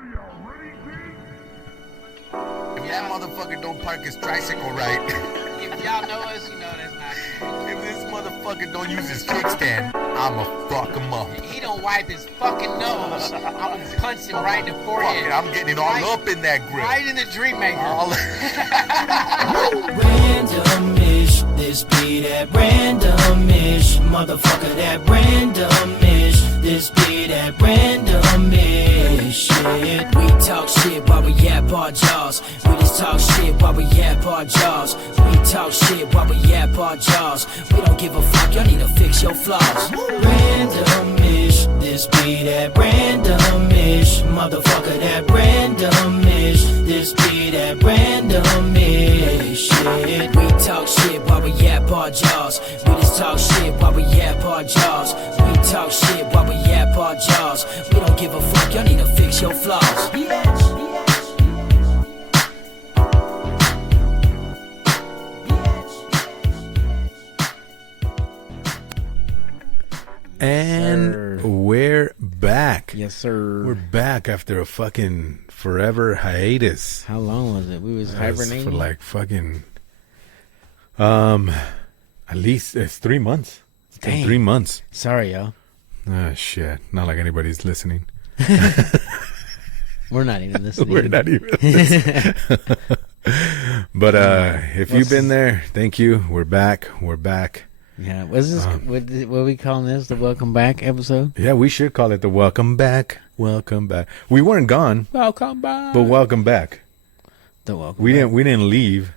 If that motherfucker don't park his tricycle right. If y'all know us, you know that's not true. If this motherfucker don't use his kickstand, I'ma fuck him up. He don't wipe his fucking nose. I'm gonna punch him right in the forehead. Fuck it, I'm getting it all up in that grill. Right in the dream maker. Randomish, this be that randomish, motherfucker, that randomish, this be that randomish shit. We talk shit while we yap our jaws. We just talk shit while we yap our jaws. We talk shit while we yap our jaws. We don't give a fuck, y'all need to fix your flaws. Randomish, this be that randomish, motherfucker, that randomish, this be that randomish shit. We talk shit while we yap our jaws. We just talk shit while we yap our jaws. We talk shit while we yap our jaws. We don't give a fuck, y'all need to fix your flaws. And we're back. Yes, sir. We're back after a fucking forever hiatus. How long was it? We was hibernating for like fucking at least it's 3 months. It's been Dang. 3 months. Sorry, y'all. Ah, shit. Not like anybody's listening. We're not even listening. We're not even listening. But if you've been there, thank you. We're back. We're back. Yeah, was this what we calling this? The welcome back episode? Yeah, we should call it the welcome back. Welcome back. We weren't gone, Welcome back. but welcome back. The welcome. We back. didn't leave,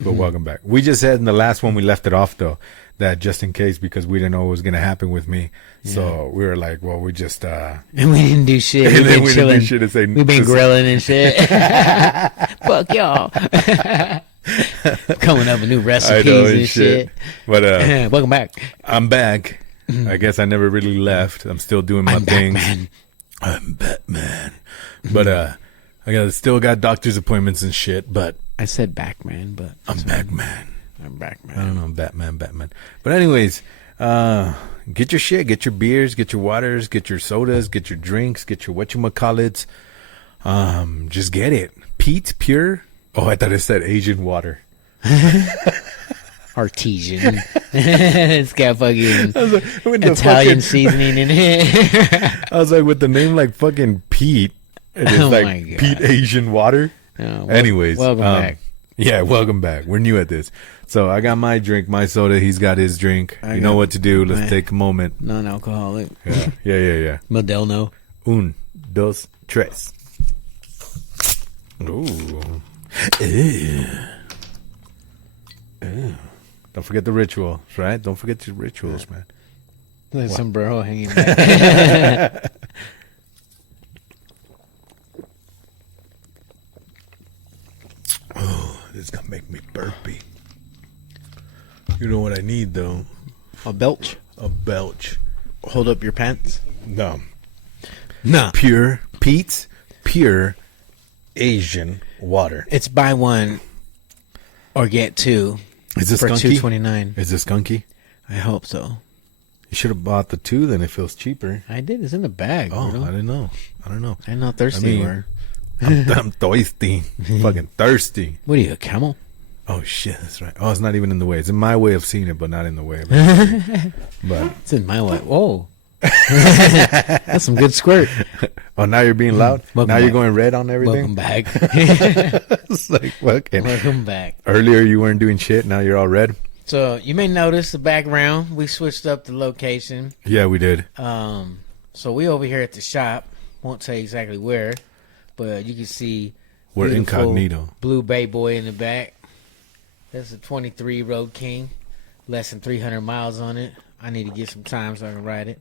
but welcome back. We just said in the last one we left it off though, that just in case, because we didn't know what was gonna happen with me. Yeah. So we were like, well, we just and we didn't do shit. and We've then been we chilling. didn't do shit and say, We've been grilling and shit. Fuck y'all. Coming up with new recipes and shit. But welcome back. I'm back. I guess I never really left. I'm still doing my things. Batman. I'm Batman. But I still got doctor's appointments and shit. But I said back, man, but I'm Batman. I'm back, man. I don't know, I'm Batman. But anyways, get your shit, get your beers, get your waters, get your sodas, get your drinks, get your whatchamacallits. Just get it. Pete's Pure. Oh, I thought it said Asian water. Artesian. It's got fucking With the Italian seasoning in it. I was like, with the name like fucking Pete, and it's Oh my like God. Pete Asian water. Anyways, welcome back. Yeah, welcome back. We're new at this. So I got my drink, my soda. He's got his drink. You know what to do. Let's take a moment. Non-alcoholic. Yeah. Modelno. Un, dos, tres. Ooh. Don't forget the rituals, right? Don't forget your rituals, man. The sombrero hanging back. Oh, this is gonna make me burpy. You know what I need though? A belch. A belch. Hold up your pants. No. Nah. Pure Pete's Pure Asian water. It's buy one or get two. Is this for skunky? $2.29. Is this skunky? I hope so. You should have bought the two, then it feels cheaper. I did. It's in the bag. Oh, bro. I didn't know. I don't know. I know how thirsty you were. I'm thirsty. Fucking thirsty. What are you, a camel? Oh, shit. That's right. Oh, it's not even in the way. It's in my way of seeing it, but not in the way. But It's in my way. Whoa. That's some good squirt. oh, now you're being loud? Welcome now you're back. going red on everything? Welcome back. It's like, fucking. Welcome back. Earlier you weren't doing shit. Now you're all red. So you may notice the background. We switched up the location. Yeah, we did. So we over here at the shop. Won't tell you exactly where, but you can see We're beautiful incognito. Blue Bay Boy in the back. That's a 23 Road King. Less than 300 miles on it. I need to get some time so I can ride it.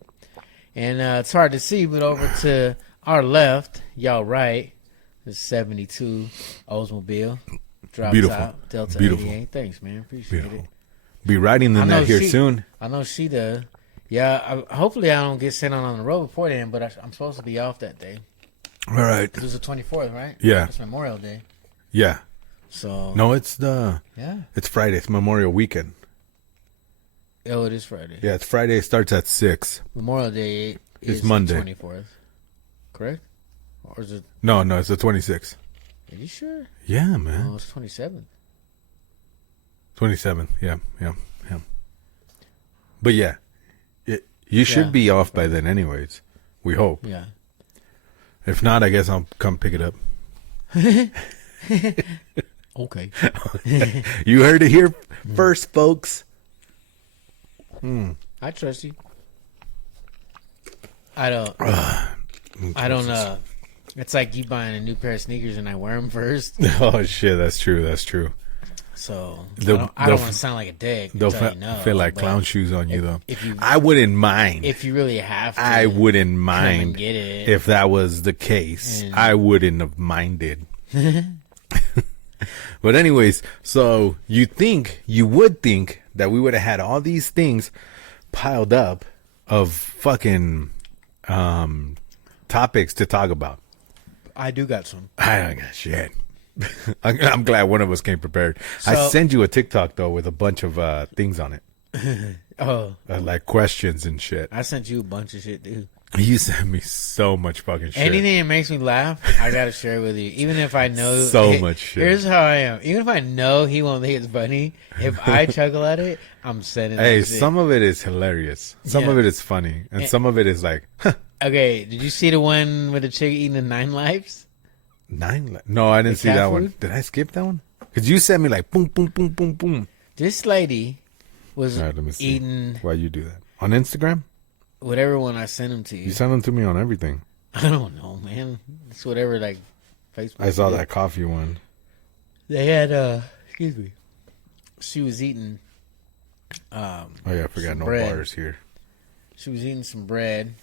And it's hard to see, but over to our left, y'all right, the 72 Oldsmobile. Drops Beautiful. out. Delta Beautiful. 88. Thanks, man. Appreciate Beautiful. it. Be riding in that here soon. I know she does. Yeah, hopefully I don't get sent on the road before then, but I'm supposed to be off that day. All right. It was the 24th, right? Yeah. It's Memorial Day. Yeah. So No, it's Friday. It's Memorial Weekend. Oh, it is Friday. Yeah, it's Friday. It starts at 6. Memorial Day is Monday. the 24th. Correct? Or is it? No, it's the 26th. Are you sure? Yeah, man. Oh, it's 27th. 27th. Yeah. But yeah, you should be off by then, anyways. We hope. Yeah. If not, I guess I'll come pick it up. Okay. You heard it here first, folks. I trust you. I don't. It's like you buying a new pair of sneakers and I wear them first. Oh shit, that's true. So They'll- I don't they'll- want to sound like a dick. They'll Tell you no, feel like but clown shoes on you, though. if you- I wouldn't mind. If you really have to, I wouldn't come mind and get it. if that was the case. And- I wouldn't have minded. But anyways, so you would think that we would have had all these things piled up of fucking topics to talk about. I do got some. I don't got shit. I'm glad one of us came prepared. I So- sent you a TikTok though with a bunch of things on it, Oh, like questions and shit. I sent you a bunch of shit, dude. You sent me so much fucking shit. Anything that makes me laugh, I gotta share with you. Even if I know So much shit. Here's how I am. Even if I know he won't think it's funny, if I chuckle at it, I'm sending. Hey, that shit. some of it is hilarious. Some Yeah. of it is funny, and some of it is like Okay, did you see the one with the chick eating the 9 lives? No, I didn't The see cat that one. food? Did I skip that one? Because you sent me like boom, boom, boom, boom, boom. This lady was All right, let me see. eating Why you do that on Instagram? whatever one I sent him to You you. sent them to me on everything. I don't know, man. It's whatever, like Facebook. I saw did. that coffee one. They had excuse me. She was eating Oh yeah, I forgot Some no bread. bars here. She was eating some bread.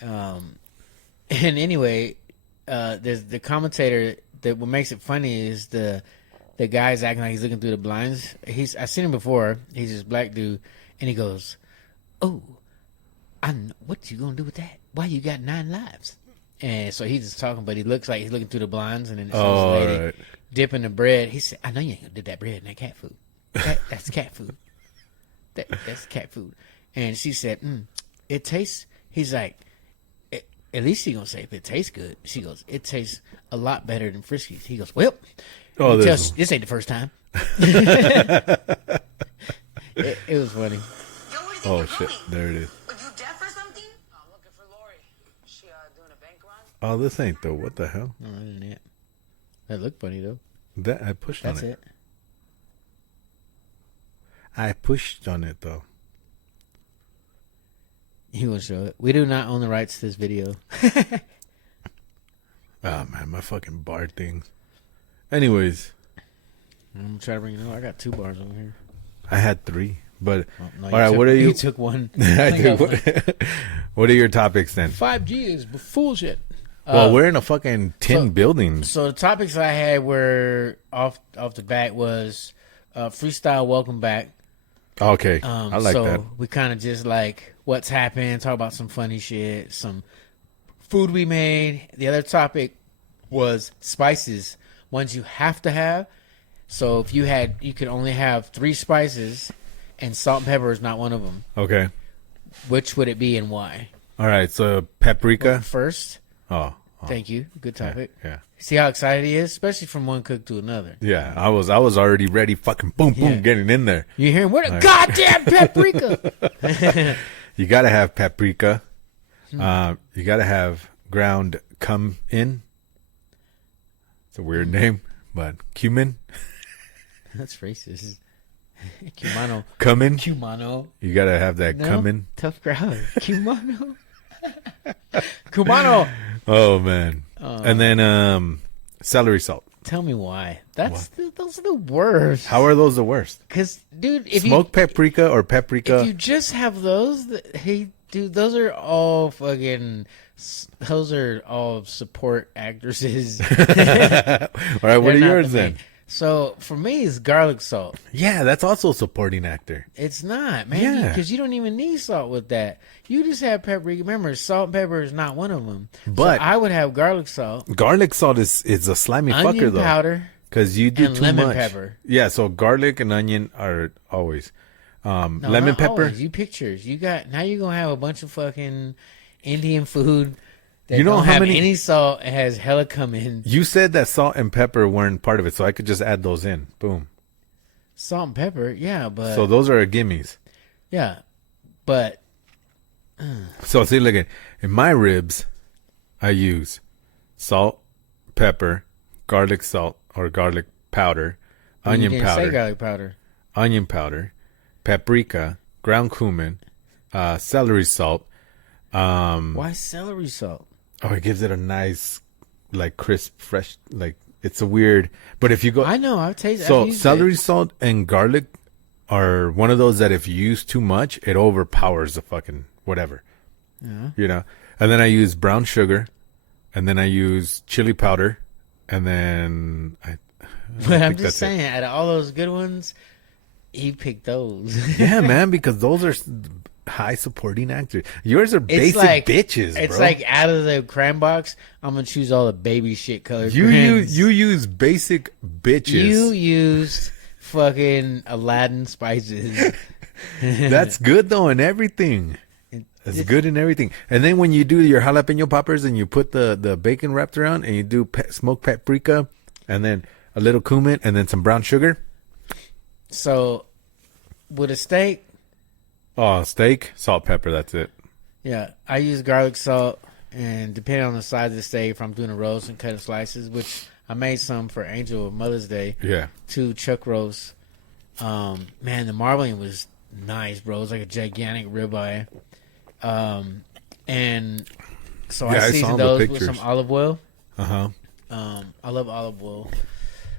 And anyway, there's the commentator that what makes it funny is the guy's acting like he's looking through the blinds. I've seen him before. He's this black dude, and he goes, "Oh, what you gonna do with that? Why you got 9 lives?" And so he's just talking, but he looks like he's looking through the blinds, and then it shows Oh, the lady right. dipping the bread. He said, "I know you ain't gonna dip that bread in that cat food. That's cat food. That's cat food." And she said, "It tastes." He's like, "At least she gonna say if it tastes good." She goes, "It tastes a lot better than Friskies." He goes, "Well, Oh, this ain't the first time." It was funny. Oh shit, there it is. Are you deaf or something? I'm looking for Lori. She doing a bank run? Oh, this ain't though. What the hell? No, that isn't it. That looked funny though. That I pushed That's on it. I pushed on it though. He will show it. We do not own the rights to this video. Oh man, my fucking bar things. Anyways, I'm gonna try to bring it up. I got 2 bars over here. I had 3, but Oh, no, all right. What are you? You took one. I I do. got one. What are your topics then? 5G is bullshit. Well, we're in a fucking tin building. So the topics I had were off the bat was freestyle. Welcome back. Okay, I like so that. we kind of just like what's happened, talk about some funny shit, some food we made. The other topic was spices, ones you have to have. So if you could only have 3 spices, and salt and pepper is not one of them. Okay, Which would it be and why? all right. So paprika. First, Oh, thank you. Good topic. yeah. See how excited he is, especially from one cook to another. Yeah, I was already ready. Fucking boom, boom, Yeah. getting in there. You hear him? What a goddamn paprika! You gotta have paprika. Hmm. You gotta have ground cumin. It's a weird name, but cumin. That's racist. Cumano. Cumin. Cumano. You gotta have that No, cumin. tough crowd. Cumano. Cumano. Oh man. And then celery salt. Tell me why. Those are the worst. How are those the worst? Because, dude, if Smoked paprika or you paprika? just have those, dude, those are all fucking. Those are all support actresses. All right, what They're are not yours the then? main. So for me, it's garlic salt. Yeah, that's also a supporting actor. It's not, man. Yeah. Because you don't even need salt with that. You just have paprika. Remember, salt and pepper is not one of them. But- so I would have garlic salt, Garlic salt is a slimy onion fucker though, powder, because you do and too lemon much. pepper. Yeah, so garlic and onion are always. No, Lemon not pepper. always. You pictures. You got now. You're gonna have a bunch of fucking Indian food. that You know don't how have many- any salt. It has hella cumin. You said that salt and pepper weren't part of it, so I could just add those in. Boom. Salt and pepper, yeah, but So those are a gimmies. yeah, but So see, look at in my ribs, I use salt, pepper, garlic salt or garlic powder, you onion didn't say powder, garlic powder. paprika, ground cumin, celery salt. Why celery salt? Oh, it gives it a nice, like crisp, fresh. Like it's a weird. But if you go, I know. I've tasted. so I've used celery it. salt and garlic are one of those that if you use too much, it overpowers the fucking whatever. Yeah. You know. And then I use brown sugar, and then I use chili powder, and then I But I'm think just that's it. saying, out of all those good ones, he picked those. Yeah, man, because those are high supporting actors. Yours are It's basic like bitches, It's bro. like out of the cram box, I'm gonna choose all the baby shit colored. you crayons. use basic bitches. You used fucking Aladdin spices. That's good though in everything. That's good in everything. And then when you do your jalapeno poppers and you put the bacon wrapped around and you do smoked paprika and then a little cumin and then some brown sugar. So, with a steak, Oh, steak, salt, pepper. That's it. yeah, I use garlic salt, and depending on the size of the steak, if I'm doing a roast and cutting slices, which I made some for Angel of Mother's Day, Yeah. 2 chuck roasts. Man, the marbling was nice, bro. It was like a gigantic ribeye. And so Yeah, I I saw seasoned the those with pictures. some olive oil. Uh huh. I love olive oil.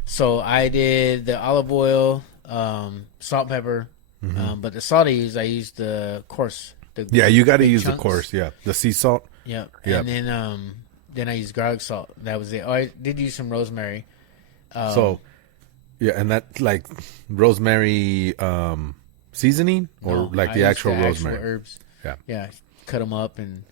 So I did the olive oil, salt, pepper. But the salt I used the coarse. Yeah, you got to big use the chunks. coarse. Yeah, the sea salt. Yep. Yep. And then I used garlic salt. That was it. Oh, I did use some rosemary. So, yeah, and that like rosemary seasoning or No, like I the used actual rosemary. herbs. Yeah. Yeah, cut them up and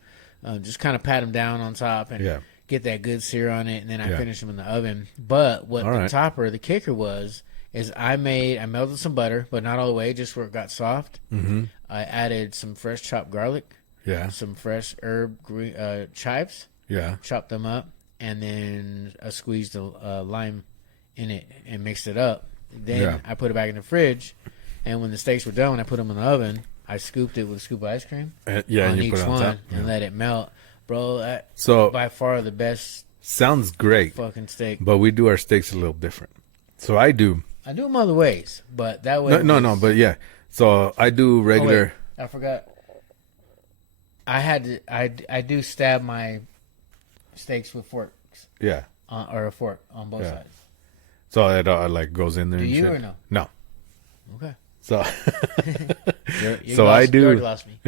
just kind of pat them down on top and Yeah. get that good sear on it, and then I Yeah. finish them in the oven. But what All the right. topper, the kicker was, is I melted some butter, but not all the way, just where it got soft. Mm-hmm. I added some fresh chopped garlic, Yeah. some fresh herb chives, Yeah. chopped them up, and then I squeezed a lime in it and mixed it up. Then Yeah. I put it back in the fridge, and when the steaks were done, when I put them in the oven, I scooped it with a scoop of ice cream Yeah, on and you each put it on one top. and Yeah. let it melt. Bro, that So by far the best sounds great, fucking steak. but we do our steaks a little different. So I do. I do them other ways, but that way. No, but yeah. So I do Oh, wait, regular. I forgot. I do stab my steaks with forks Yeah. or a fork on both Yeah. sides. So it like goes in there. Do and you shit. or no? No. Okay. So You So I do- You already lost me.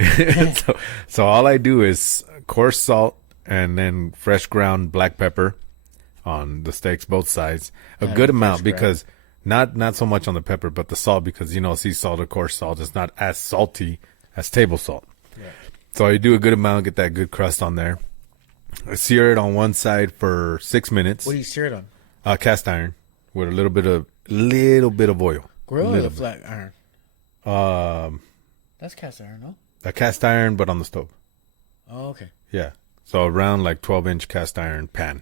so all I do is coarse salt and then fresh ground black pepper on the steaks both sides. A Yeah, good fresh amount ground. because not so much on the pepper, but the salt because sea salt or coarse salt is not as salty as table salt. Yeah. So I do a good amount, get that good crust on there. I sear it on one side for 6 minutes. What do you sear it on? Cast iron with a little bit of oil. Grill or Little the flat iron? bit. That's cast iron, no? A cast iron, but on the stove. Oh, okay. Yeah. So around like 12-inch cast iron pan.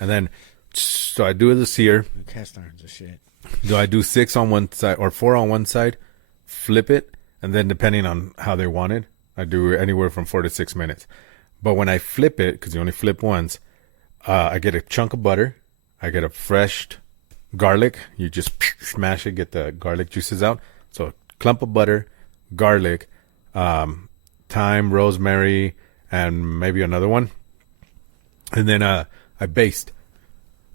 And then, so I do the sear. Cast irons are shit. Do I do 6 on one side or 4 on one side, flip it, and then depending on how they want it, I do anywhere from 4 to 6 minutes. But when I flip it, because you only flip once, I get a chunk of butter. I get a fresh garlic. You just smash it, get the garlic juices out. So a clump of butter, garlic, thyme, rosemary, and maybe another one. And then I baste.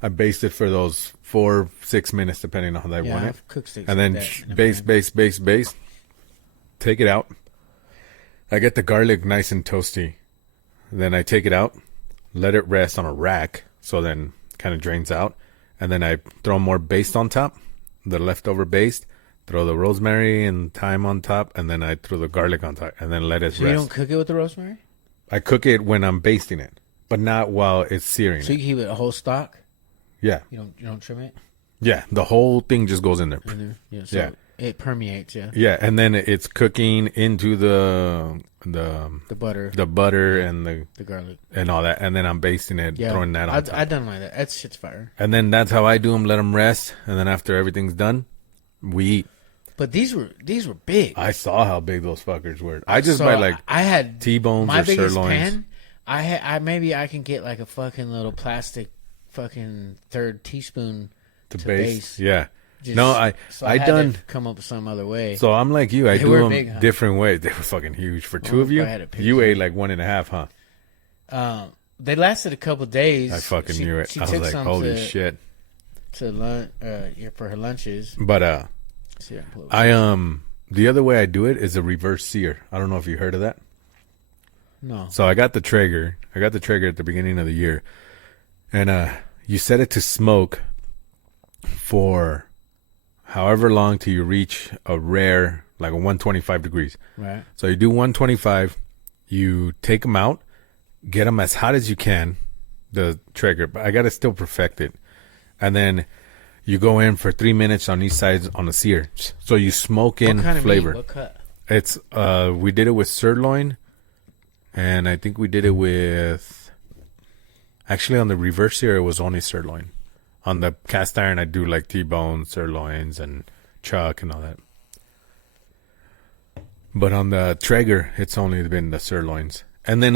I baste it for those 4-6 minutes, depending on how they Yeah, want it. I've cooked steaks And like then that in a baste. Take it out. I get the garlic nice and toasty. Then I take it out, let it rest on a rack, so then kind of drains out. And then I throw more baste on top, the leftover baste. Throw the rosemary and thyme on top, and then I throw the garlic on top, and then let it So you rest. don't cook it with the rosemary? I cook it when I'm basting it, but not while it's searing So you it. keep it a whole stock? Yeah, You don't trim it? yeah. The whole thing just goes in there. In there? Yeah. So Yeah. it permeates, yeah. Yeah, and then it's cooking into The butter, the butter and the garlic, and all that, and then I'm basting it, yeah. throwing that on top. I done like that. That shit's fire. And then that's how I do them. Let them rest, and then after everything's done, we eat. But these were big. I saw how big those fuckers were. I just buy like I had T-bones my or biggest sirloins. pan. I maybe I can get like a fucking little plastic fucking third teaspoon to to base. base. Yeah. Just- No, I had done. to come up with some other way. So I'm like you. I They do were them big, huh? different ways. They were fucking huge. For two Well, of you, if I had a picture. you ate like 1.5, huh? They lasted a couple days. I fucking knew it. She I was took like, some holy to, shit. to lunch for her lunches. But See, I can pull it I the other way I do it is a reverse sear. I don't know if you heard of that. no. So I got the Traeger. I got the Traeger at the beginning of the year, and you set it to smoke for however long till you reach a rare, like a 125 degrees. Right. So you do 125, you take them out, get them as hot as you can, the Traeger, but I got to still perfect it. And then you go in for 3 minutes on each side on the sear. So you smoke in What kind of flavor. meat? What cut? It's, we did it with sirloin, and I think we did it with, actually on the reverse sear, it was only sirloin. On the cast iron, I do like T-bone, sirloins, and chuck and all that. But on the Traeger, it's only been the sirloins. And then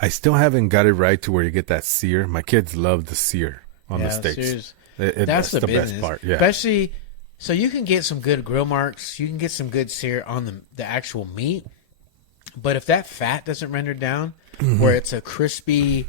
I still haven't got it right to where you get that sear. My kids love the sear on the steaks. Sears. That's the business. best part. Yeah. Especially, so you can get some good grill marks. You can get some good sear on the actual meat. But if that fat doesn't render down, where it's a crispy,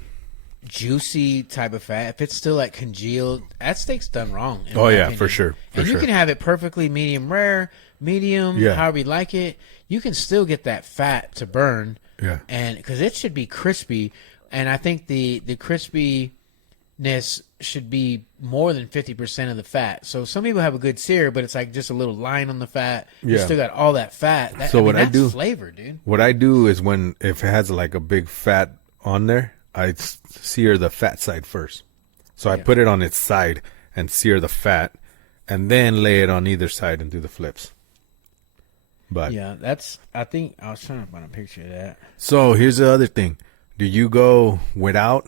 juicy type of fat, if it's still like congealed, that steak's done wrong. in Oh, my yeah, opinion. for sure. For And you sure. can have it perfectly medium rare, medium, Yeah. however you like it. You can still get that fat to burn. Yeah. And because it should be crispy, and I think the crispiness should be more than 50% of the fat. So some people have a good sear, but it's like just a little line on the fat. You Yeah. still got all that fat. That, So what that's I do- flavor, dude. What I do is if it has like a big fat on there, I sear the fat side first. So I put it on its side and sear the fat, and then lay it on either side and do the flips. But Yeah, that's. I think I was trying to find a picture of that. so here's the other thing: do you go without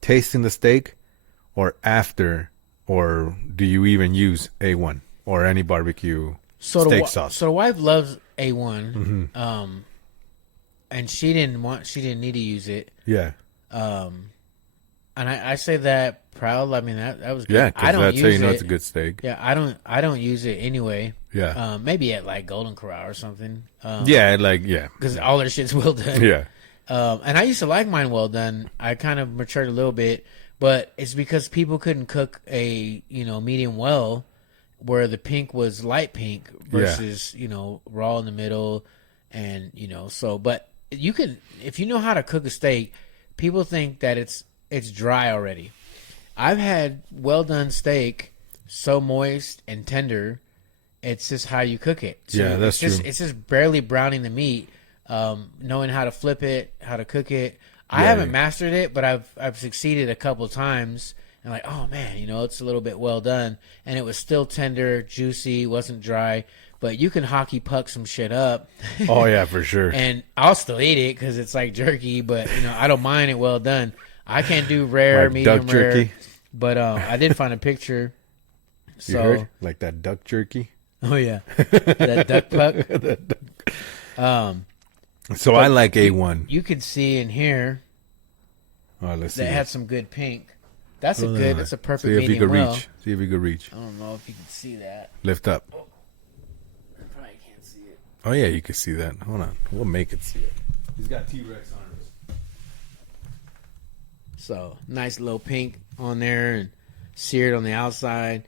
tasting the steak, or after, or do you even use A1 or any barbecue steak sauce? So the wife loves A1, and she didn't need to use it. Yeah, And I say that proud. I mean that was good. yeah, I because don't that's use how you know it. it's a good steak. Yeah, I don't use it anyway. Yeah, Maybe at like Golden Corral or something. yeah, yeah, because all their shit's well done. yeah. And I used to like mine well done. I kind of matured a little bit, but it's because people couldn't cook a medium well, where the pink was light pink versus raw in the middle, and so. But you can, if you know how to cook a steak, people think that it's dry already. I've had well done steak so moist and tender. It's just how you cook it. So Yeah, that's true. It's just barely browning the meat. Knowing how to flip it, how to cook it. I Yeah, haven't yeah. mastered it, but I've succeeded a couple times. And like, oh man, it's a little bit well done, and it was still tender, juicy, wasn't dry. But you can hockey puck some shit up. Oh yeah, for sure. And I'll still eat it because it's like jerky, but I don't mind it well done. I can't do rare, Like medium duck rare, jerky? but I did find a picture. You So, heard like that duck jerky? oh yeah, that duck puck. So I like A1. You can see in here Oh, let's see. that had some good pink. That's a Hold good. on. That's a perfect See if you medium could well. reach. See if you could reach. I don't know if you can see that. Lift up. I probably can't see it. Oh yeah, you can see that. Hold on, we'll make it see it. He's got T-Rex arms. So nice little pink on there and seared on the outside.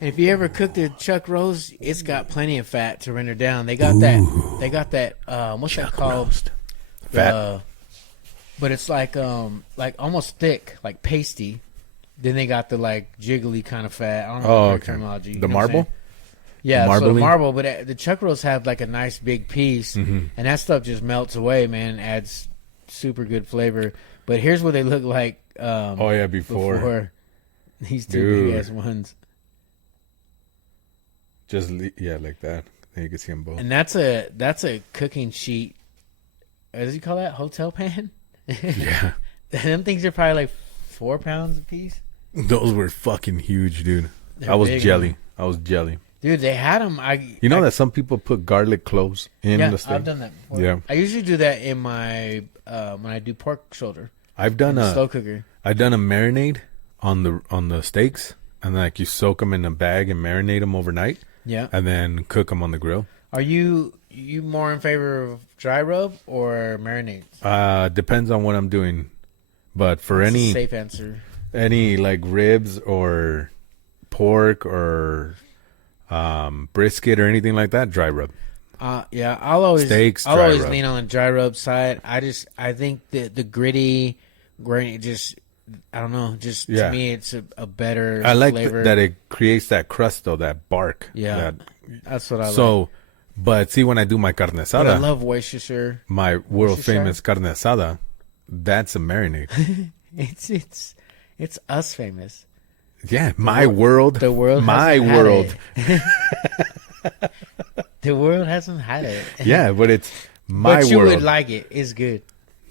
And if you ever cook the chuck roast, it's got plenty of fat to render down. They got that. They got that. What's that called? Roast. Fat. But it's like almost thick, like pasty. Then they got the like jiggly kind of fat. I don't know their okay. terminology. The you know what I'm marble? saying? Yeah, so the Marbling? marble. But the chuck roasts have like a nice big piece, and that stuff just melts away, man. Adds super good flavor. But here's what they look like. Oh yeah, before. These two big Dude. ass ones. Just yeah, like that. Then you can see them both. And that's a cooking sheet. What does he call that? Hotel pan? Yeah. Them things are probably like 4 pounds a piece. Those were fucking huge, dude. They're I was big, jelly. man. I was jelly. Dude, they had them. You know that some people put garlic cloves in Yeah, the steak? I've done that before. Yeah. I usually do that in my when I do pork shoulder. I've done in the a slow cooker. I've done a marinade on the steaks, and like you soak them in a bag and marinate them overnight, Yeah. and then cook them on the grill. Are you more in favor of dry rub or marinades? Depends on what I'm doing, but for That's a any safe answer. any like ribs or pork or brisket or anything like that, dry rub. Yeah, I'll always Steaks, I'll dry always rub. lean on the dry rub side. I think the gritty, just I don't know. Just Yeah. to me, it's a better. I like flavor. that it creates that crust though, that bark. Yeah, that's what I like. So, but see, when I do my carne But I asada, love Worcestershire. my world Worcestershire. famous carne asada, that's a marinade. It's us famous. Yeah, my world. The world. My hasn't had world. it. The world hasn't had it. Yeah, but it's my but you world. would like it. It's good.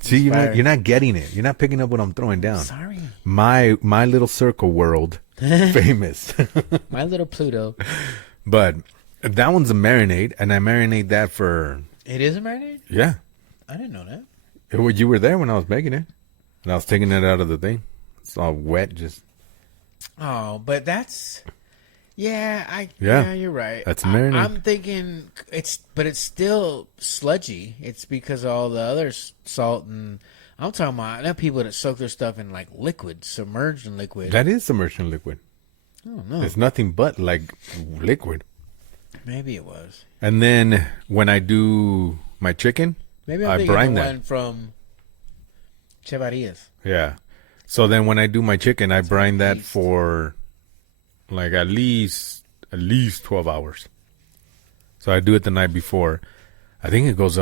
See, Inspired. you're not getting it. You're not picking up what I'm throwing down. Sorry, My little circle world, famous. my little Pluto. But that one's a marinade, and I marinate that for It is a marinade. yeah. I didn't know that. You were there when I was making it, and I was taking it out of the thing. It's all wet, just Oh, but that's yeah, Yeah. you're right. That's a marinade. I'm thinking it's still sludgy. It's because of all the other salt and I'm talking about I know people that soak their stuff in like liquid, submerged in liquid. that is submerged in liquid. I don't know. It's nothing but like liquid. Maybe it was. And then when I do my chicken, Maybe I'm I thinking brine the that. one from Chevarias. Yeah. So then when I do my chicken, I brine that beast. for like at least 12 hours. So I do it the night before. I think it goes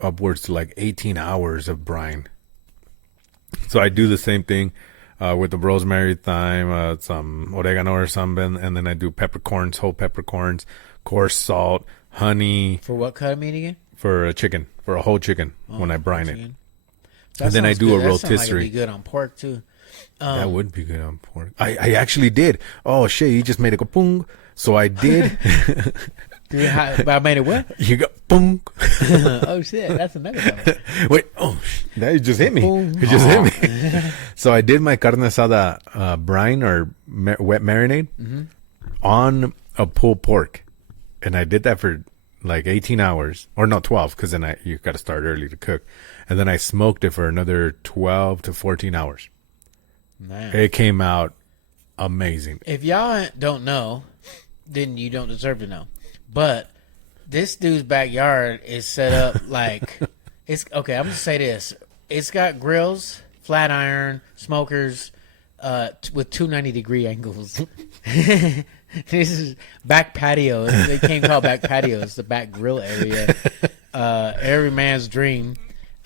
upwards to like 18 hours of brine. So I do the same thing with the rosemary, thyme, some oregano or something, and then I do peppercorns, whole peppercorns, coarse salt, honey For what cut of meat again? for a chicken, for a whole chicken when I brine it. Chicken. And then I sounds do good. a That sounds like it'd rotisserie. be good on pork too. That would be good on pork. I actually did. Oh shit! You just made a kapung. So I did. But I made it what? You got pung. Oh shit, that's another one. Wait. Oh, that just hit me. Boom. It just hit me. So I did my carne asada brine or wet marinade on a pulled pork, and I did that for like 18 hours, or no, 12, because then you got to start early to cook, and then I smoked it for another 12 to 14 hours. Man. It came out amazing. If y'all don't know, then you don't deserve to know. But this dude's backyard is set up like it's okay. I'm gonna say this: it's got grills, flat iron, smokers, with 290-degree angles. This is back patio. They can't call back patios. The back grill area. Every man's dream.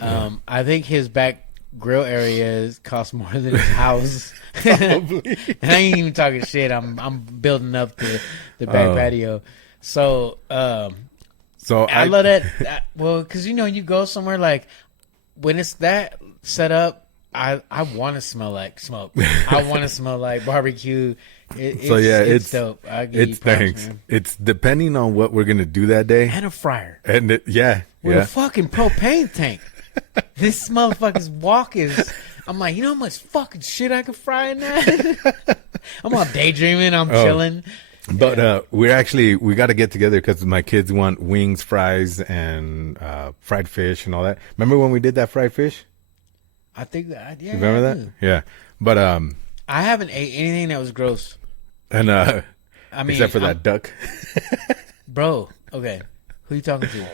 I think his back grill areas cost more than his house. Probably. And I ain't even talking shit. I'm building up the back patio. So So I love that. Well, because you go somewhere like when it's that set up, I want to smell like smoke. I want to smell like barbecue. It's dope. I give you It's props, thanks. man. It's depending on what we're gonna do that day, And a fryer and with a fucking propane tank. This motherfucker's walk is. I'm like, you know how much fucking shit I could fry in that? I'm all daydreaming. I'm chilling. But we got to get together because my kids want wings, fries, and fried fish and all that. Remember when we did that fried fish? I think that. Yeah, You remember I that? do. Yeah. But I haven't ate anything that was gross. and I mean, except for that duck. bro. Okay, who you talking to?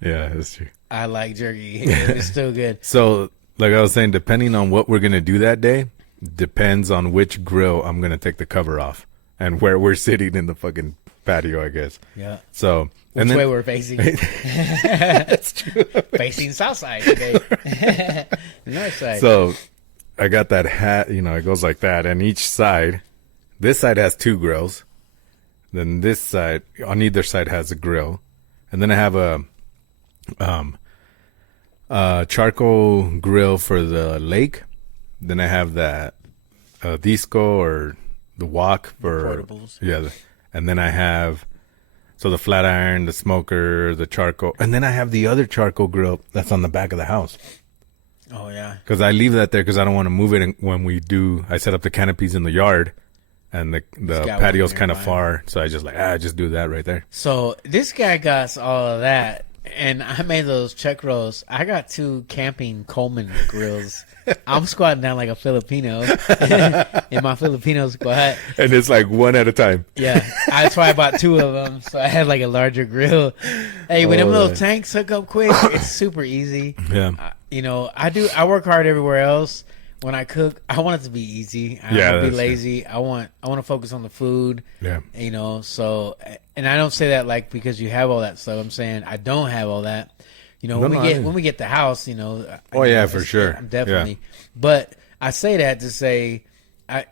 Yeah, that's true. I like jerky. It's still good. So, like I was saying, depending on what we're gonna do that day, depends on which grill I'm gonna take the cover off and where we're sitting in the fucking patio, I guess. Yeah. So, Which way we're facing? that's true. Facing south side today. North side. So, I got that hat. It goes like that, and each side, this side has two grills. Then this side, on either side, has a grill. and then I have a charcoal grill for the lake. Then I have that disco or the wok for portables. Yeah, and then I have the flat iron, the smoker, the charcoal, and then I have the other charcoal grill that's on the back of the house. Oh yeah. Because I leave that there because I don't want to move it when we do. I set up the canopies in the yard, and the got patio's one kind of nearby. far, so I just do that right there. So this guy got all of that, and I made those chuck rolls. I got 2 camping Coleman grills. I'm squatting down like a Filipino in my Filipino squat. And it's like one at a time. Yeah, that's why I bought 2 of them, so I had like a larger grill. Hey, when them little tanks hook up quick, it's super easy. Yeah. I work hard everywhere else. When I cook, I want it to be easy. I don't want to be that's lazy. I want to focus on the food. Yeah. So, and I don't say that like because you have all that stuff. I'm saying I don't have all that. When we get the house, Oh, yeah, for sure. Definitely. But I say that to say,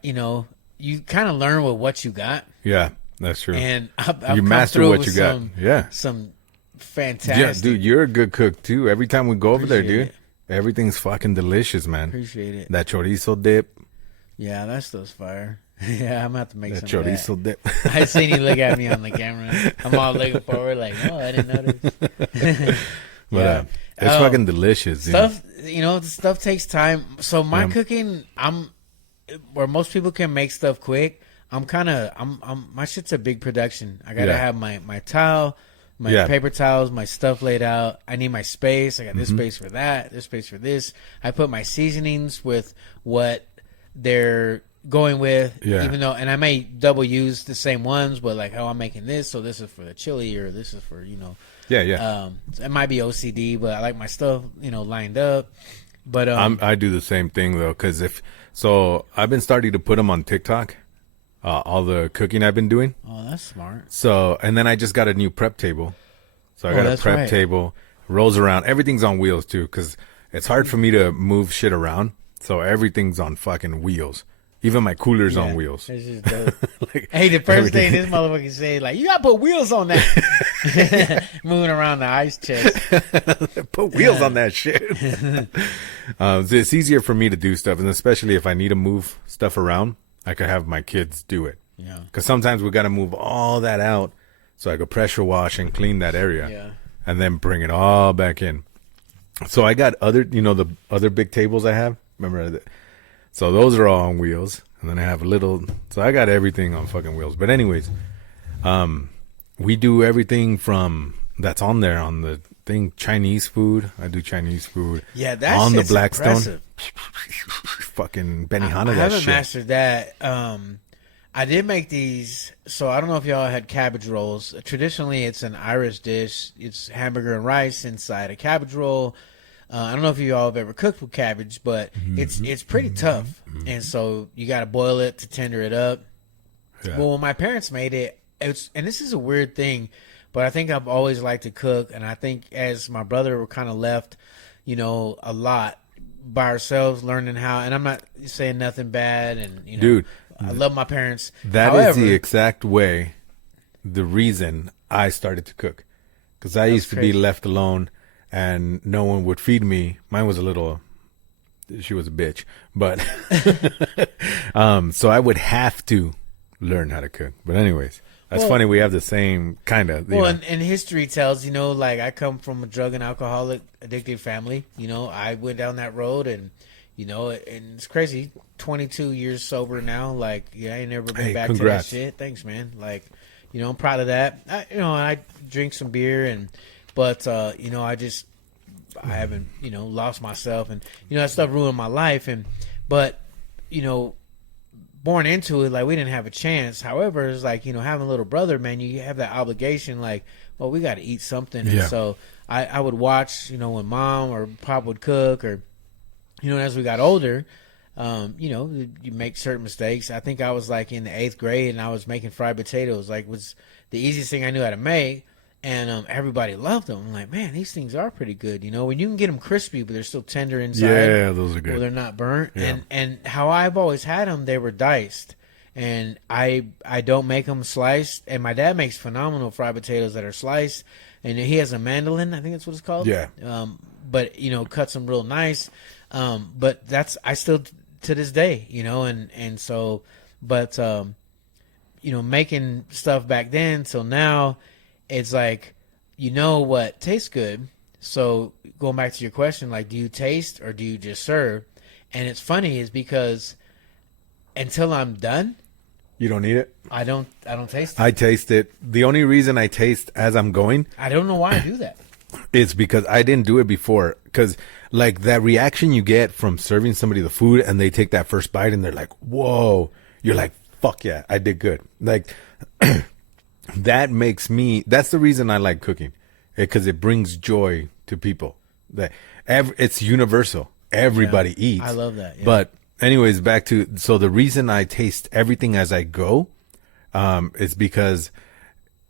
you kind of learn with what you got. Yeah, that's true. And I've you come master through what with you got. Yeah. some fantastic. Yeah, dude, you're a good cook too. Every time we go over there, Appreciate dude, everything's fucking delicious, man. Appreciate it. That chorizo dip. Yeah, that stuff's fire. Yeah, I'm gonna have to make That some of that. chorizo dip. I seen you look at me on the camera. I'm all looking forward, like, oh, I didn't notice. But it's fucking delicious. Stuff, stuff takes time. So my cooking, where most people can make stuff quick. I'm my shit's a big production. I gotta have my towel, my paper towels, my stuff laid out. I need my space. I got this space for that, this space for this. I put my seasonings with what they're going with, even though, and I may double use the same ones, but like, oh, I'm making this, so this is for the chili, or this is for, it might be OCD, but I like my stuff, lined up. But I do the same thing though, because I've been starting to put them on TikTok, all the cooking I've been doing. Oh, that's smart. So, and then I just got a new prep table. So I got a prep table, rolls around. Everything's on wheels too, because it's hard for me to move shit around. So everything's on fucking wheels. Even my cooler's on wheels. It's just dope. Hey, the first thing this motherfucker said, like, you gotta put wheels on that. Moving around the ice chest. Put wheels on that shit. It's easier for me to do stuff, and especially if I need to move stuff around, I could have my kids do it. Yeah. Because sometimes we got to move all that out, so I could pressure wash and clean that area, and then bring it all back in. So I got the other big tables I have. Remember that? So those are all on wheels, and then I have so I got everything on fucking wheels. But anyways, we do everything from that's on there on the thing. Chinese food. I do Chinese food. Yeah, that's on the Blackstone. Impressive. Fucking Benihana. I that haven't shit. mastered that. I did make these. So I don't know if y'all had cabbage rolls. Traditionally, it's an Irish dish. It's hamburger and rice inside a cabbage roll. I don't know if you all have ever cooked with cabbage, but it's pretty tough. And so you got to boil it to tender it up. Yeah. Well, when my parents made it, and this is a weird thing, but I think I've always liked to cook. And I think as my brother were kind of left, a lot by ourselves, learning how, and I'm not saying nothing bad. And, dude, I love my parents. That is the exact way, the reason I started to cook. Because I used to be left alone. And no one would feed me. Mine was she was a bitch. But, so I would have to learn how to cook. But anyways, that's funny. We have the same kind of. Well, and history tells, like I come from a drug and alcoholic addicted family. I went down that road and, and it's crazy. 22 years sober now. Like, I ain't never been back congrats. to that shit. Thanks, man. Like, I'm proud of that. I drink some beer but I haven't, lost myself, and that stuff ruined my life. But born into it, like we didn't have a chance. However, it's like, having a little brother, man, you have that obligation, like, well, we got to eat something. And so I would watch, when mom or pop would cook, or, as we got older, you make certain mistakes. I think I was like in the 8th grade and I was making fried potatoes, like was the easiest thing I knew how to make. And everybody loved them. I'm like, man, these things are pretty good. When you can get them crispy, but they're still tender inside. Yeah, those are good. Or they're not burnt. Yeah. And how I've always had them, they were diced. And I don't make them sliced. And my dad makes phenomenal fried potatoes that are sliced. and he has a mandolin. I think that's what it's called. Yeah. But cuts them real nice. But I still to this day, and so, but making stuff back then. So now it's like, what tastes good. So going back to your question, like, do you taste or do you just serve? And it's funny is because until I'm done, You don't need it? I don't taste it. I taste it. The only reason I taste as I'm going I don't know why I do that. is because I didn't do it before. Because, like, that reaction you get from serving somebody the food and they take that first bite and they're like, whoa. You're like, fuck yeah, I did good. Like, that makes me... That's the reason I like cooking. Because it brings joy to people. It's universal. Everybody eats. I love that. Yeah. But anyways, back to... So the reason I taste everything as I go is because...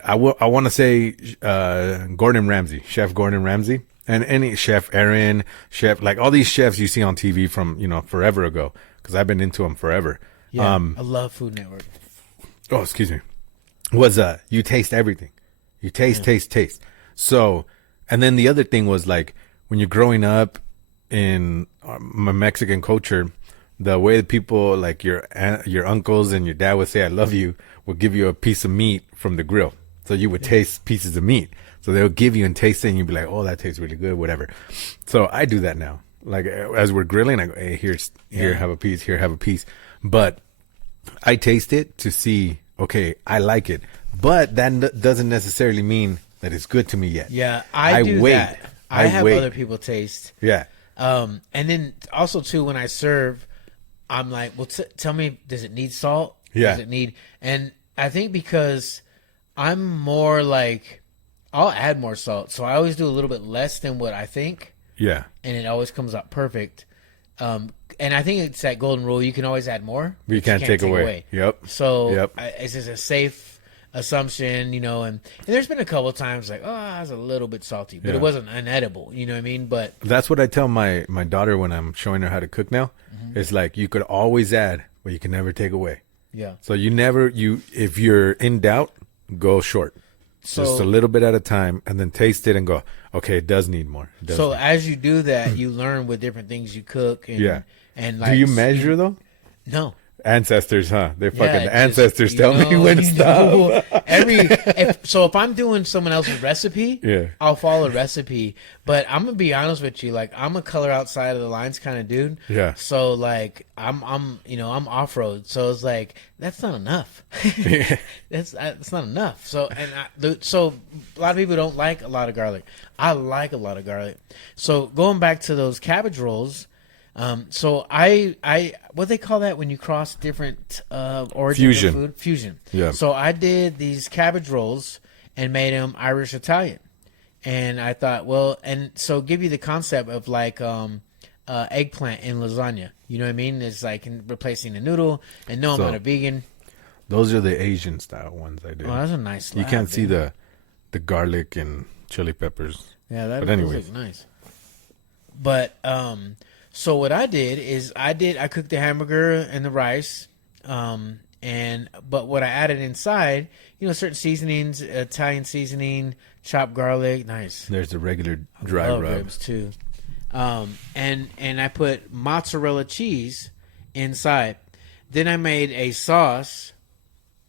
I want to say Gordon Ramsay, Chef Gordon Ramsay, and any Chef Aaron, Chef, like all these chefs you see on TV from, forever ago, because I've been into them forever. Yeah, I love Food Network. Oh, excuse me. Was you taste everything. You taste. So, and then the other thing was like when you're growing up in my Mexican culture, the way that people like your uncles and your dad would say, I love you, would give you a piece of meat from the grill. So you would taste pieces of meat. So they'll give you and taste it and you'd be like, oh, that tastes really good, whatever. So I do that now. Like as we're grilling, I go, hey, here, have a piece, here, have a piece. But I taste it to see, okay, I like it. But that doesn't necessarily mean that it's good to me yet. Yeah, I do wait. that. I have wait. other people taste. Yeah. And then also too, when I serve, I'm like, well, tell me, does it need salt? Yeah. Does it need? And I think because I'm more like, I'll add more salt. So I always do a little bit less than what I think. Yeah. And it always comes out perfect. And I think it's that golden rule. You can always add more. But you can't take away. Yep. So it's just a safe assumption, and there's been a couple of times like, oh, I was a little bit salty, but it wasn't unedible. You know what I mean? But that's what I tell my daughter when I'm showing her how to cook now. Mm-hmm. It's like, you could always add, but you can never take away. Yeah. So if you're in doubt, go short. So, just a little bit at a time and then taste it and go, okay, it does need more. As you do that, you learn with different things you cook. And, and like, do you measure though? No. Ancestors, huh? They're fucking ancestors tell me when to stop. If I'm doing someone else's recipe, I'll follow a recipe. But I'm gonna be honest with you, like I'm a color outside of the lines kind of dude. Yeah. So like I'm off road, so it's like that's not enough. That's not enough. So so a lot of people don't like a lot of garlic. I like a lot of garlic. So going back to those cabbage rolls. So I what they call that when you cross different origins of food? Fusion. Yeah. So I did these cabbage rolls and made them Irish Italian, and I thought, well, and so give you the concept of like eggplant in lasagna. You know what I mean? It's like replacing the noodle. And no, I'm not a vegan. Those are the Asian style ones I do. Oh, that's a nice slab, you can't see the garlic and chili peppers. Yeah, that looks nice. But so what I did is I cooked the hamburger and the rice, but what I added inside, certain seasonings, Italian seasoning, chopped garlic, nice. There's the regular dry rub. Ribs too, and I put mozzarella cheese inside. Then I made a sauce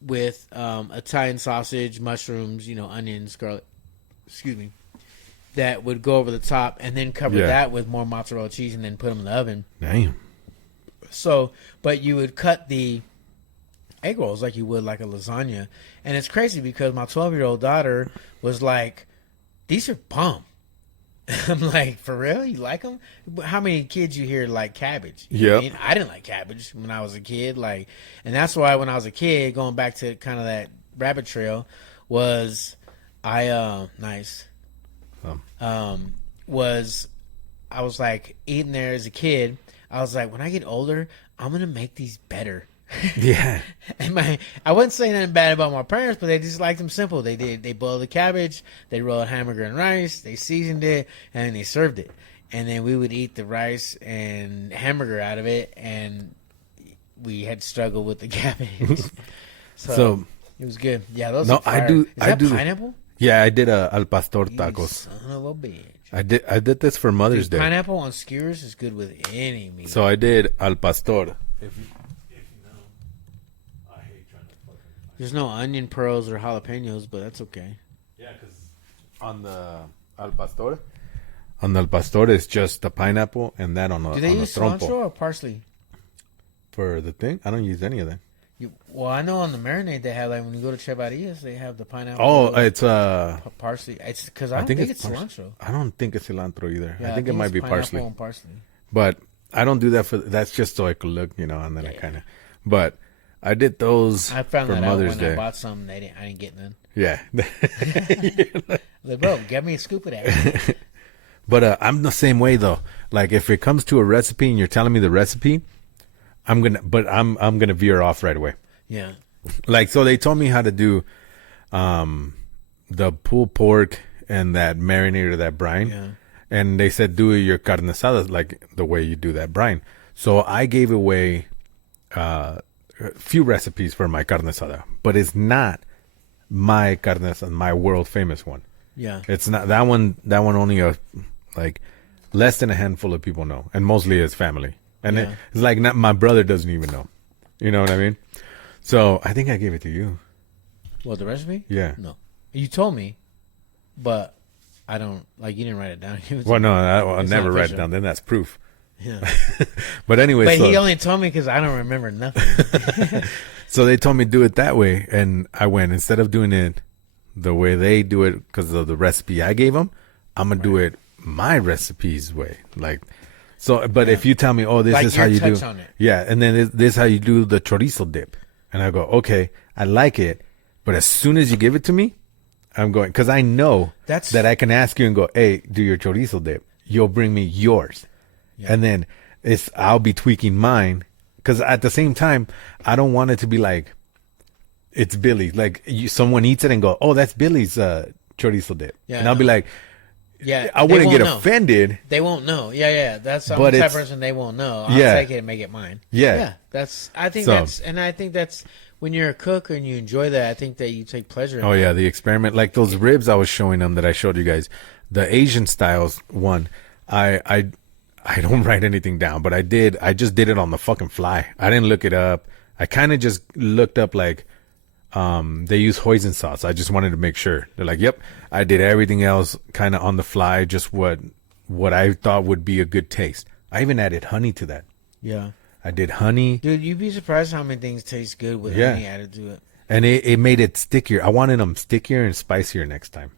with Italian sausage, mushrooms, onions, garlic. Excuse me. That would go over the top and then cover that with more mozzarella cheese and then put them in the oven. Damn. So, but you would cut the egg rolls like you would like a lasagna. And it's crazy because my 12-year-old daughter was like, these are bomb. I'm like, for real? You like them? How many kids you hear like cabbage? Yeah. I didn't like cabbage when I was a kid. And that's why when I was a kid, going back to kind of that rabbit trail, was nice. I was like eating there as a kid. I was like, when I get older, I'm gonna make these better. Yeah. And I wasn't saying anything bad about my parents, but they just liked them simple. They boiled the cabbage, they rolled hamburger and rice, they seasoned it, and then they served it. And then we would eat the rice and hamburger out of it, and we had struggled with the cabbage. So it was good. Yeah, those. No, are fire. I do. Is that pineapple? Yeah, I did al pastor You tacos. son of a bitch. I did this for Mother's Dude, Day. pineapple on skewers is good with any meat. So I did al pastor. There's no onion pearls or jalapenos, but that's okay. Yeah, because on the al pastor, it's just the pineapple and that on Do a they on use a trompo. cilantro or parsley? For the thing, I don't use any of that. Well, I know on the marinade they have, like when you go to Chevarias, they have the pineapple. Oh, it's parsley. It's because I don't think it's cilantro. I don't think it's cilantro either. Yeah, I think it might it's be pineapple parsley. and parsley. But I don't do that for. That's just so I could look, and then I kind of. But I did those I found for that Mother's out when Day. I bought some. I didn't get none. Yeah. Like, bro, get me a scoop of that. But I'm the same way though. Like if it comes to a recipe and you're telling me the recipe, I'm gonna veer off right away. Yeah. Like so they told me how to do the pulled pork and that marinade or that brine. Yeah. And they said do your carne asada like the way you do that brine. So I gave away a few recipes for my carne asada, but it's not my carne asada, my world famous one. Yeah. It's not that one. That one only like less than a handful of people know, and mostly his family. And Yeah. it's like not my brother doesn't even know. You know what I mean? So I think I gave it to you. What, the recipe? Yeah. No. You told me, but I don't, like, you didn't write it down. Well, no, I'll It's never not write it official. down. Then that's proof. Yeah. But anyway, But so, he only told me because I don't remember nothing. so they told me do it that way, and I went instead of doing it the way they do it because of the recipe I gave them. I'm gonna do it my recipe's way, like. So, but if you tell me, oh, this Like is how your you do, touch on it. yeah, and then this is how you do the chorizo dip, and I go, okay, I like it, but as soon as you give it to me, I'm going because I know that I can ask you and go, hey, do your chorizo dip. You'll bring me yours, and then I'll be tweaking mine because at the same time, I don't want it to be like it's Billy's. Like someone eats it and go, oh, that's Billy's chorizo dip, Yeah, and I'll be like. Yeah. I they wouldn't won't get know. offended. They won't know. Yeah. That's I'm But the type it's- of person they won't know. I'll Yeah. take it and make it mine. Yeah. I think So- that's when you're a cook and you enjoy that, I think that you take pleasure in Oh that. yeah, the experiment, like those ribs I was showing them that I showed you guys, the Asian styles one. I don't write anything down, but I just did it on the fucking fly. I didn't look it up. I kind of just looked up like they use hoisin sauce. I just wanted to make sure. They're like, yep, I did everything else kind of on the fly, just what I thought would be a good taste. I even added honey to that. Yeah. I did honey. Dude, you'd be surprised how many things taste good with Yeah. honey added to it. And it made it stickier. I wanted them stickier and spicier next time.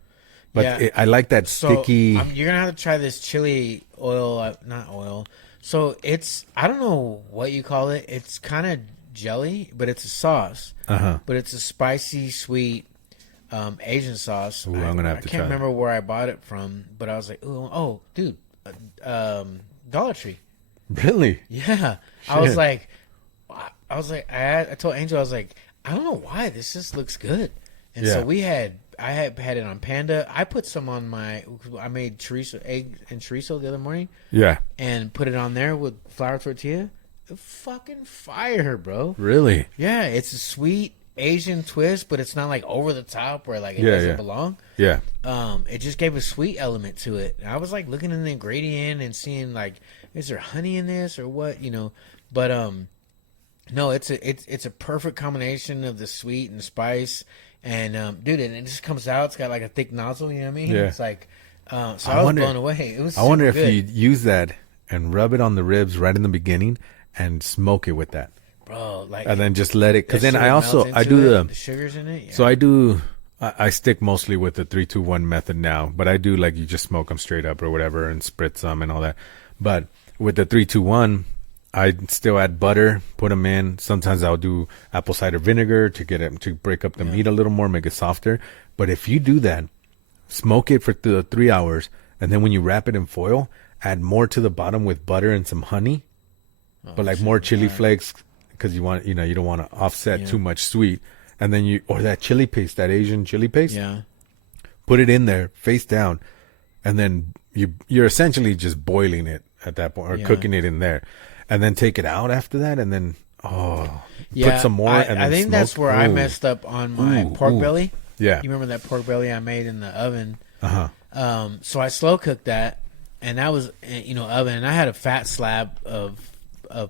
But Yeah. I like that So sticky. you're gonna have to try this chili oil, not oil. So it's I don't know what you call it. It's kind of jelly, but it's a sauce. Uh-huh. But it's a spicy, sweet Asian sauce. Ooh, I'm gonna have to I can't try remember where I bought it from, but I was like, oh, dude, Dollar Tree. Really? Yeah, I was like, I told Angel, I was like, I don't know why this just looks good, and so Yeah. I had had it on Panda. I put some on I made egg and chorizo the other morning Yeah. and put it on there with flour tortilla. Fucking fire, bro. Really? Yeah, it's a sweet Asian twist, but it's not like over the top where like it Yeah, doesn't yeah. belong. Yeah. It just gave a sweet element to it. And I was like looking in the ingredient and seeing like, is there honey in this or what, But no, it's a perfect combination of the sweet and spice. And dude, and it just comes out. It's got like a thick nozzle. You know what I mean? Yeah. It's like, so I was blown away. It was. I wonder super if good. you use that and rub it on the ribs right in the beginning and smoke it with that, bro, like, and then just let it. Because that then shit I also melts I into do the sugars in it. Yeah. so I stick mostly with the 3-2-1 method now, but I do like you just smoke them straight up or whatever and spritz them and all that. But with the 3-2-1, I still add butter, put them in. Sometimes I'll do apple cider vinegar to get it to break up the meat a little more, make it softer. But if you do that, smoke it for 3 hours, and then when you wrap it in foil, add more to the bottom with butter and some honey, but like more chili flakes because you want you don't want to offset too much sweet. And then or that chili paste, that Asian chili paste, Yeah. put it in there face down, and then you're essentially just boiling it at that point or cooking it in there, and then take it out after that, and then put some more. I and then think that's smoke. where I Ooh. messed up on my Ooh, pork ooh. belly. Yeah. You remember that pork belly I made in the oven? Uh-huh. So I slow cooked that, and that was oven. And I had a fat slab of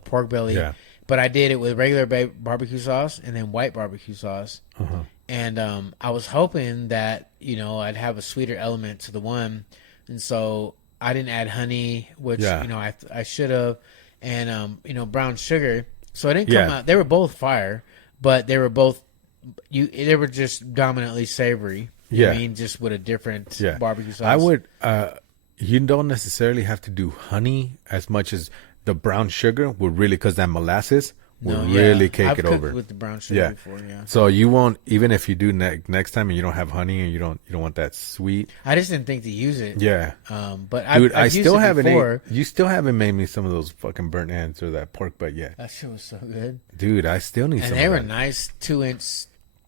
pork belly, Yeah. but I did it with regular barbecue sauce and then white barbecue sauce. Uh-huh. And I was hoping that I'd have a sweeter element to the one, and so I didn't add honey, which I should have, and brown sugar. So it didn't come out. They were both fire, but they were both they were just dominantly savory. You know what I mean, just with a different barbecue sauce. I would. You don't necessarily have to do honey as much as the brown sugar would really, because that molasses will really cake I've it cooked over with the brown sugar before. Yeah. So you won't, even if you do next time and you don't have honey and you don't want that sweet. I just didn't think to use it. Yeah. But Dude, I've I still used it haven't before. you still haven't made me some of those fucking burnt ends or that pork butt yet. That shit was so good. Dude, I still need And some they of were that. nice 2-inch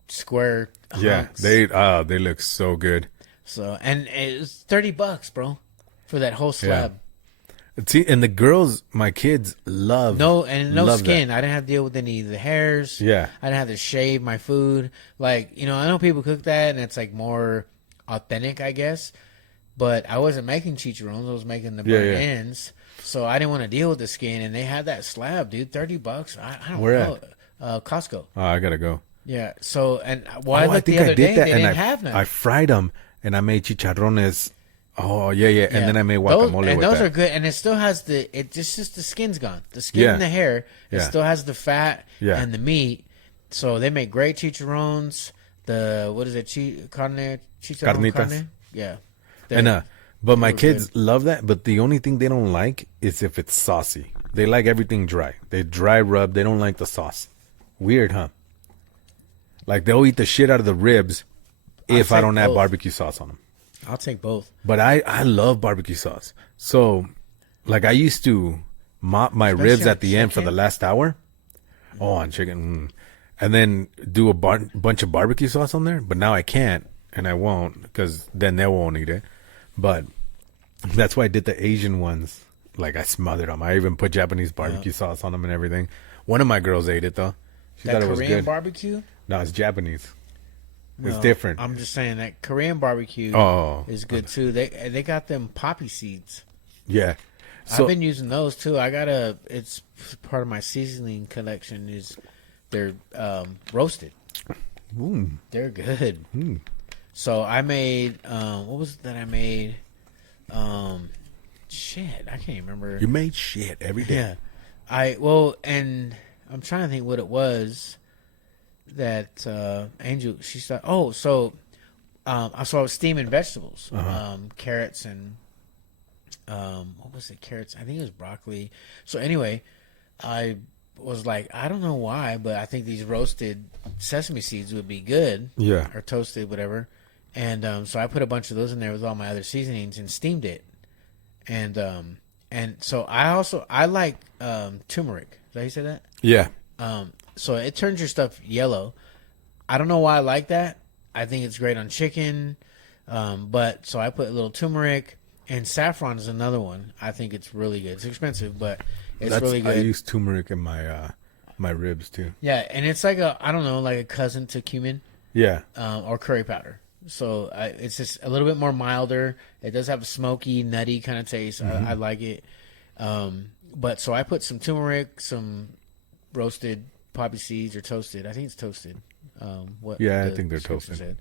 square hunks. Yeah, they look so good. So, and it was $30, bro, for that whole slab. See, and the girls, my kids, love No love skin. that. I didn't have to deal with any of the hairs. Yeah. I didn't have to shave my food. Like, I know people cook that and it's like more authentic, I guess. But I wasn't making chicharrones. I was making the burnt ends. So I didn't want to deal with the skin. And they had that slab, dude, $30. I don't Where know. Costco. Oh, I gotta go. Yeah. So, and I looked I the other day, they and didn't have none. I fried them and I made chicharrones. Oh yeah. And then I made guacamole with those that. are good, and it still has it's just the skin's gone. The skin Yeah. and the hair. It Yeah. still has the fat Yeah. and the meat. So they make great chicharrones. The what is it? Chicharrón Carnitas. carne? Yeah. And but my were kids love that. But the only thing they don't like is if it's saucy. They like everything dry. They dry rub. They don't like the sauce. Weird, huh? Like they'll eat the shit out of the ribs if I take don't have both. barbecue sauce on them. I'll take both. But I love barbecue sauce. So, like I used to mop my ribs on at the end for the chicken. last hour. Oh, on chicken. And then do a bunch of barbecue sauce on there. But now I can't and I won't because then they won't eat it. But that's why I did the Asian ones. Like I smothered them. I even put Japanese barbecue sauce on them and everything. One of my girls ate it though. She That thought it was Korean good. barbecue? No, it's Japanese. It's No, different. I'm just saying that Korean barbecue Oh. is good too. They got them poppy seeds. Yeah. So I've been using those too. It's part of my seasoning collection. Is they're roasted. ooh, They're good. So I made what was it that I made? Shit, I can't even remember. you made shit every day. Yeah, and I'm trying to think what it was that Angel. She said, "Oh, so I was steaming vegetables, carrots and what was it? Carrots. I think it was broccoli. So anyway, I was like, I don't know why, but I think these roasted sesame seeds would be good. Yeah. Or toasted, whatever. And so I put a bunch of those in there with all my other seasonings and steamed it. And so I like turmeric. Is that how you say that? Yeah. So it turns your stuff yellow. I don't know why I like that. I think it's great on chicken. But so I put a little turmeric, and saffron is another one. I think it's really good. It's expensive, but it's really good. I use turmeric in my my ribs too. Yeah, and it's like like a cousin to cumin, Yeah. or curry powder. So it's just a little bit more milder. It does have a smoky, nutty kind of taste. I like it. But so I put some turmeric, some roasted poppy seeds or toasted. I think it's toasted. Yeah, I the think they're description toasted. said.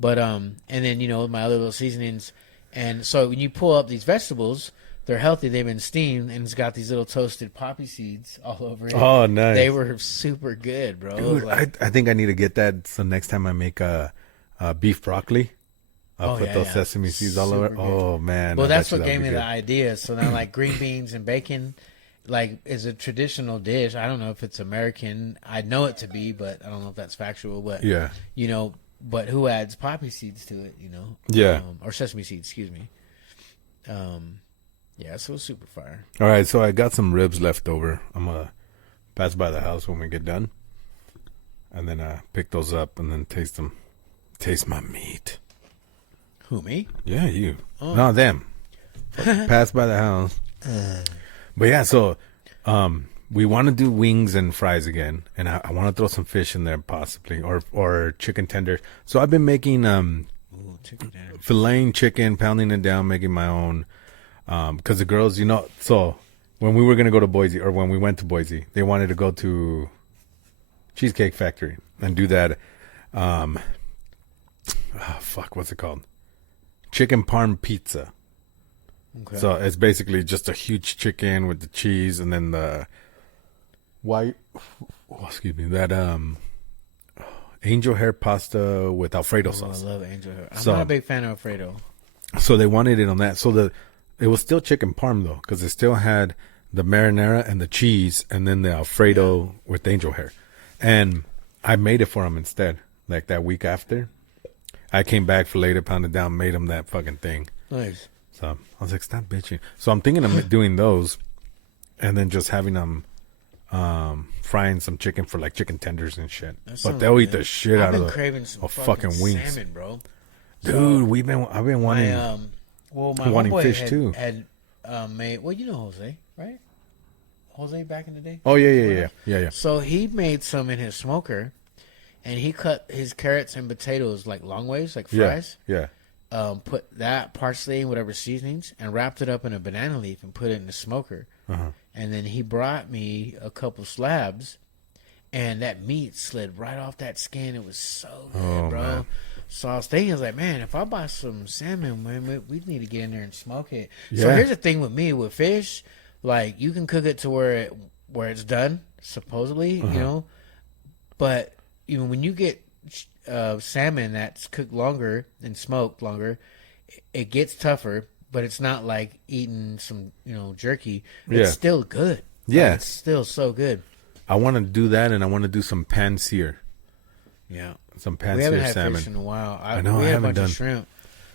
But and then my other little seasonings. And so when you pull up these vegetables, they're healthy. They've been steamed, and it's got these little toasted poppy seeds all over it. Oh, nice. They were super good, bro. It was Dude, like- I think I need to get that. So next time I make beef broccoli, I'll Oh, put yeah, those yeah. sesame seeds all over. Super good. Oh man. Well, I that's bet you what that'll gave be me the good. idea. So now, like green beans and bacon, like is a traditional dish. I don't know if it's American. I know it to be, but I don't know if that's factual. But Yeah. but who adds poppy seeds to it? Yeah. Or sesame seeds. Excuse me. Yeah, so it's super fire. All right, so I got some ribs left over. I'm gonna pass by the house when we get done, and then pick those up and then taste them. Taste my meat. Who, me? Yeah, you. Oh. No, them. Pass by the house. But yeah, so we want to do wings and fries again, and I want to throw some fish in there possibly, or chicken tenders. So I've been making Chicken dinner. filleting chicken, pounding it down, making my own. Because the girls, so when we were gonna go to Boise, or when we went to Boise, they wanted to go to Cheesecake Factory and do that. What's it called? Chicken parm pizza. Okay. So it's basically just a huge chicken with the cheese and then the that angel hair pasta with Alfredo I sauce. love angel hair. I'm So- not a big fan of Alfredo. So they wanted it on that. So it was still chicken parm though, because it still had the marinara and the cheese, and then the Alfredo with angel hair. And I made it for them instead. Like that week after, I came back for later, pounded down, made them that fucking thing. Nice. So I was like, stop bitching. So I'm thinking of doing those, and then just having them frying some chicken for like chicken tenders and shit. That But sounds they'll eat good. the shit I've out been of craving some fucking wings, salmon, bro. dude. I've been wanting. My wanting homeboy fish, had, too. Had made. Well, you know Jose, right? Jose back in the day. Oh yeah. So he made some in his smoker, and he cut his carrots and potatoes like long ways, like fries. Yeah. Put that parsley and whatever seasonings, and wrapped it up in a banana leaf and put it in the smoker. And then he brought me a couple slabs, and that meat slid right off that skin. It was so good, bro. man. So I was thinking, I was like, man, if I buy some salmon, man, we need to get in there and smoke it. So Yeah. here's the thing with me with fish, like you can cook it to where it's done, supposedly, you know, but even when you get salmon that's cooked longer and smoked longer, it gets tougher. But it's not like eating some, jerky. It's Yeah. still good. Yeah. Like, it's still so good. I want to do that, and I want to do some pan sear. Yeah. Some pan We haven't sear had salmon. fish in a while. I know, We I had a haven't bunch done- of shrimp.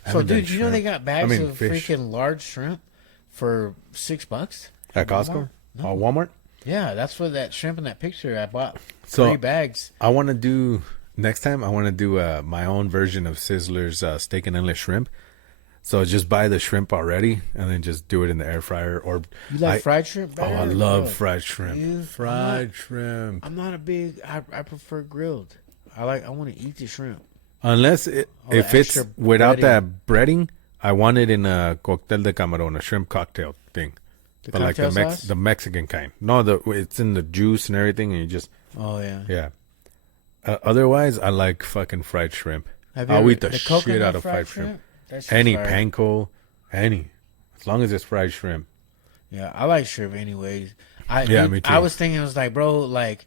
So, haven't done dude, you know they shrimp. got bags I mean, of fish. freaking large shrimp for $6 At Costco? Walmart? No. Walmart? Yeah, that's what that shrimp in that picture. I bought So- 3 bags. I want to do, next time, I want to do my own version of Sizzler's steak and endless shrimp. So just buy the shrimp already and then just do it in the air fryer. Or You like fried shrimp Oh, better? I love Bro, fried shrimp. dude, Fried shrimp. I'm not a big. I prefer grilled. I want to eat the shrimp. Unless the if it's extra without breading. that breading, I want it in a cóctel de camarón, a shrimp cocktail thing. The But like cocktail sauce? the Mexican kind. No, it's in the juice and everything, and you just Oh yeah. yeah. Otherwise, I like fucking fried shrimp. Have you I'll ever- eat the shit coconut out of fried shrimp. That shit's Any fire. panko, any, as long as it's fried shrimp. Yeah, I like shrimp anyways. Yeah, me too. I was thinking, I was like, bro, like,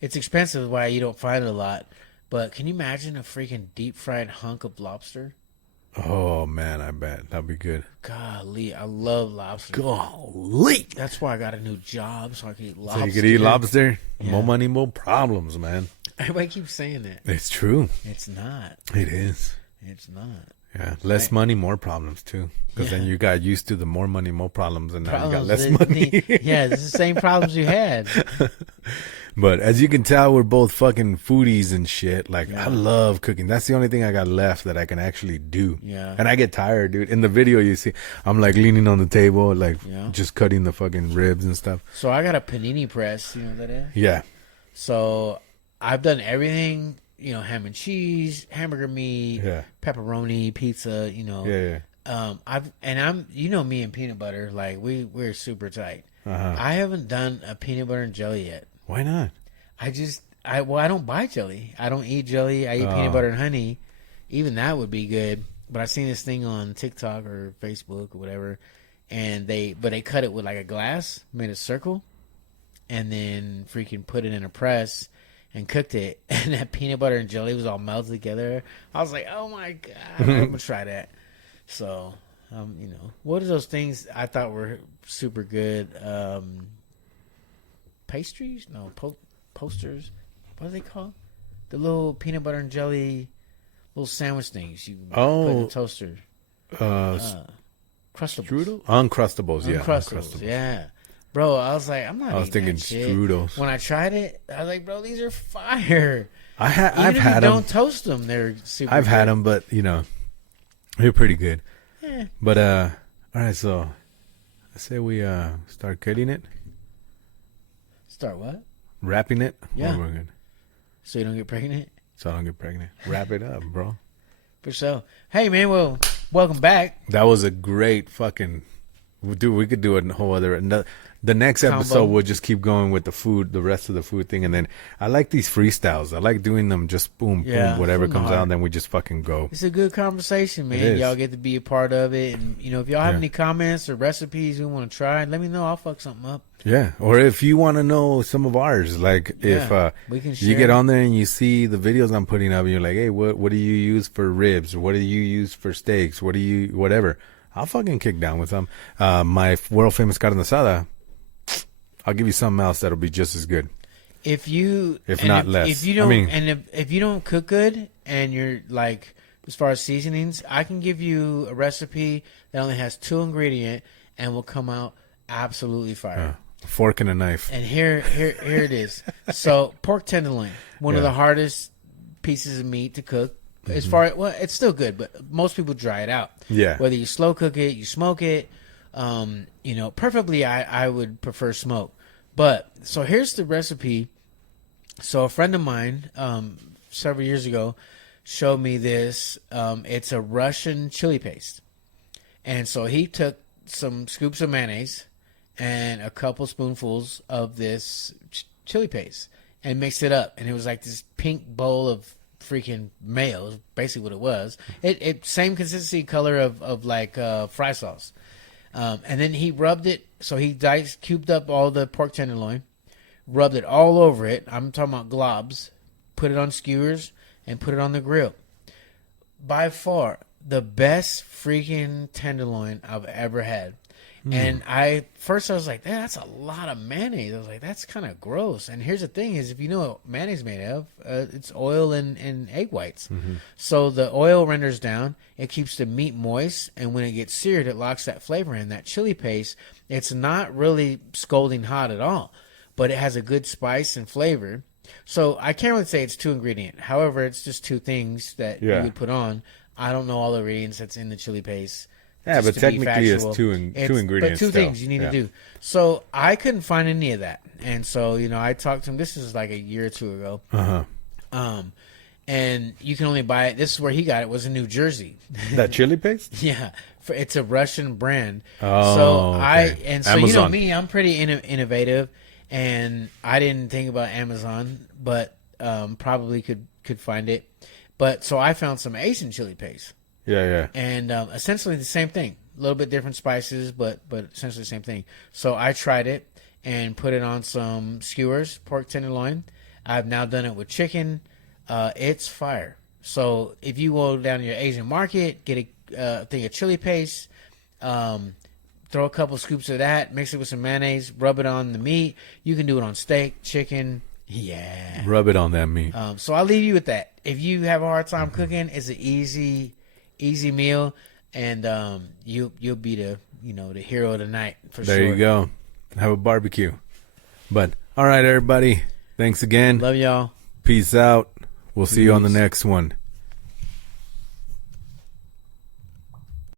it's expensive. Why you don't find it a lot? But can you imagine a freaking deep fried hunk of lobster? Oh man, I bet that'd be good. Golly, I love lobster. Golly, That's why I got a new job so I can eat lobster. so you could eat lobster. Yeah. More money, more problems, man. Everybody keeps saying that. It's true. It's not. It is. It's not. Yeah, less money, more problems too. Because then Yeah. you got used to the more money, more problems, and now you got Problems less that- money. yeah, it's the same problems you had. But as you can tell, we're both fucking foodies and shit. Like, Yeah. I love cooking. That's the only thing I got left that I can actually do. Yeah. And I get tired, dude. In the video, you see, I'm like leaning on the table, like Yeah. just cutting the fucking ribs and stuff. So I got a panini press. You know what that is? Yeah. So I've done everything, ham and cheese, hamburger meat, Yeah. pepperoni, pizza, Yeah. I'm me and peanut butter, like we're super tight. Uh-huh. I haven't done a peanut butter and jelly yet. Why not? I don't buy jelly. I don't eat jelly. I eat peanut butter and honey. Even that would be good. But I seen this thing on TikTok or Facebook or whatever, and they cut it with like a glass, made a circle, and then freaking put it in a press and cooked it, and that peanut butter and jelly was all melted together. I was like, oh my god, I'm gonna try that. So, what are those things I thought were super good? Pastries? No, posters. What are they called? The little peanut butter and jelly little sandwich things you put in the toaster. Crustables. Strudel? Uncrustables, yeah. Uncrustables, yeah. Bro, I was like, I'm not. I was eating thinking that shit. strudels. When I tried it, I was like, bro, these are fire. I've Even if had you them. don't toast them, they're super. I've had good. them, but they're pretty good. Eh. But all right, so I say we start cutting it. Start what? Wrapping it? Yeah. Oh, we're good. So you don't get pregnant? So I don't get pregnant. Wrap it up, bro. For sure. Hey, man, well, welcome back. That was a great fucking... Dude, we could do a whole other... The next Combo. episode, we'll just keep going with the food, the rest of the food thing. And then I like these freestyles. I like doing them just boom, Yeah, boom, whatever from the comes heart. out. And then we just fucking go. It's a good conversation, man. is. Y'all get to be a part of it. And, you know, if y'all have Yeah. any comments or recipes you want to try, let me know. I'll fuck something up. Yeah. Or if you want to know some of ours, like if Yeah, we can you share. get on there and you see the videos I'm putting up and you're like, hey, what do you use for ribs? What do you use for steaks? What do you, whatever. I'll fucking kick down with them. My world famous carne asada, I'll give you something else that'll be just as good. If you, If and not less. if you I don't, mean- and if you don't cook good, and you're like, as far as seasonings, I can give you a recipe that only has 2 ingredients and will come out absolutely fire. A fork and a knife. And here it is. So pork tenderloin, one of Yeah. the hardest pieces of meat to cook. As far as, well, it's still good, but most people dry it out. Yeah. Whether you slow cook it, you smoke it. You know, preferably I would prefer smoke. But so here's the recipe. So a friend of mine, several years ago, showed me this. It's a Russian chili paste, and so he took some scoops of mayonnaise and a couple spoonfuls of this chili paste and mixed it up, and it was like this pink bowl of freaking mayo. Is basically what it was. It same consistency, color of like fry sauce. And then he rubbed it. So he cubed up all the pork tenderloin, rubbed it all over it. I'm talking about globs. Put it on skewers and put it on the grill. By far, the best freaking tenderloin I've ever had. And I was like, that's a lot of mayonnaise. I was like, that's kind of gross. And here's the thing is, if you know what mayonnaise is made of, it's oil and egg whites. So the oil renders down. It keeps the meat moist. And when it gets seared, it locks that flavor in. That chili paste, it's not really scalding hot at all, but it has a good spice and flavor. So I can't really say it's 2 ingredient. However, it's just 2 things that you would put on. I don't know all the ingredients that's in the chili paste. Yeah, Just but to be technically it's factual. two It's- ingredients. But 2 still. things you need Yeah. to do. So I couldn't find any of that. And so, you know, I talked to him. This is like a year or 2 ago. And you can only buy it. This is where he got it, was in New Jersey. That chili paste? Yeah. It's a Russian brand. Oh, so okay. so you know Amazon. me, I'm pretty innovative, and I didn't think about Amazon, but probably could find it. But so I found some Asian chili paste. Yeah. And essentially the same thing, a little bit different spices, but essentially the same thing. So I tried it and put it on some skewers, pork tenderloin. I've now done it with chicken. It's fire. So if you go down to your Asian market, get a thing of chili paste, throw a couple scoops of that, mix it with some mayonnaise, rub it on the meat. You can do it on steak, chicken. Yeah. Rub it on that meat. So I'll leave you with that. If you have a hard time cooking, it's an easy meal, and you'll be the hero of the night for There sure. you go. Have a barbecue. But all right, everybody. Thanks again. Love y'all. Peace out. We'll see you on the Peace. next one.